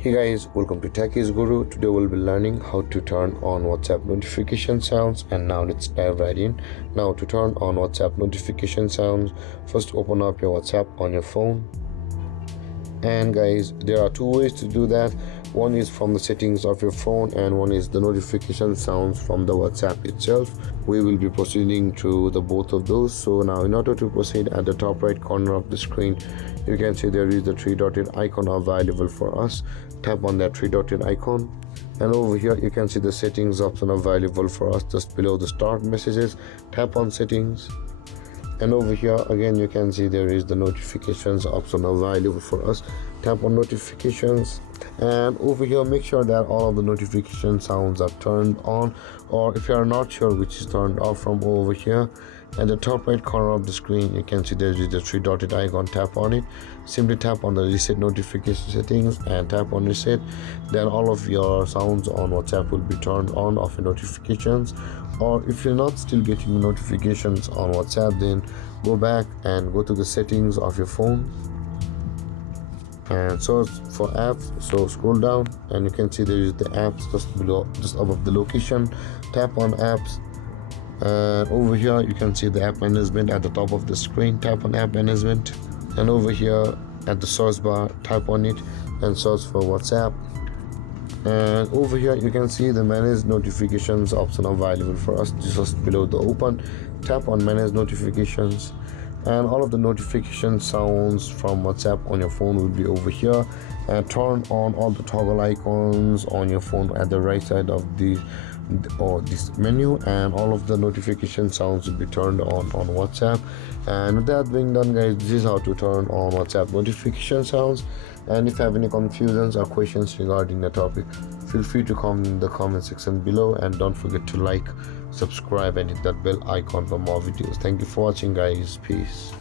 Hey guys, welcome to Techies Guru. Today we'll be learning how to turn on WhatsApp notification sounds, and now let's dive right in. Now to turn on WhatsApp notification sounds, first open up your WhatsApp on your phone. And guys, there are two ways to do that. One is from the settings of your phone and one is the notification sounds from the WhatsApp itself. We will be proceeding through the both of those. So now in order to proceed, at the top right corner of the screen you can see there is the three dotted icon available for us. Tap on that three dotted icon, and over here you can see the settings option available for us just below the start messages. Tap on settings, and over here again you can see there is the notifications option available for us. Tap on notifications, and over here make sure that all of the notification sounds are turned on, or if you are not sure which is turned off, from over here at the top right corner of the screen you can see there is the three dotted icon. Tap on it, simply tap on the reset notification settings and tap on reset. Then all of your sounds on WhatsApp will be turned on of your notifications. Or if you're not still getting notifications on WhatsApp, then go back and go to the settings of your phone and search for apps. So scroll down and you can see there is the apps just below, just above the location. Tap on apps, and over here you can see the app management at the top of the screen. Tap on app management, and over here at the search bar tap on it and search for WhatsApp. And over here you can see the manage notifications option available for us just below the open. Tap on manage notifications, and all of the notification sounds from WhatsApp on your phone will be over here. And turn on all the toggle icons on your phone at the right side of this menu, and all of the notification sounds will be turned on WhatsApp. And with that being done guys, this is how to turn on WhatsApp notification sounds. And if you have any confusions or questions regarding the topic, feel free to comment in the comment section below, and don't forget to like, subscribe and hit that bell icon for more videos. Thank you for watching guys. Peace.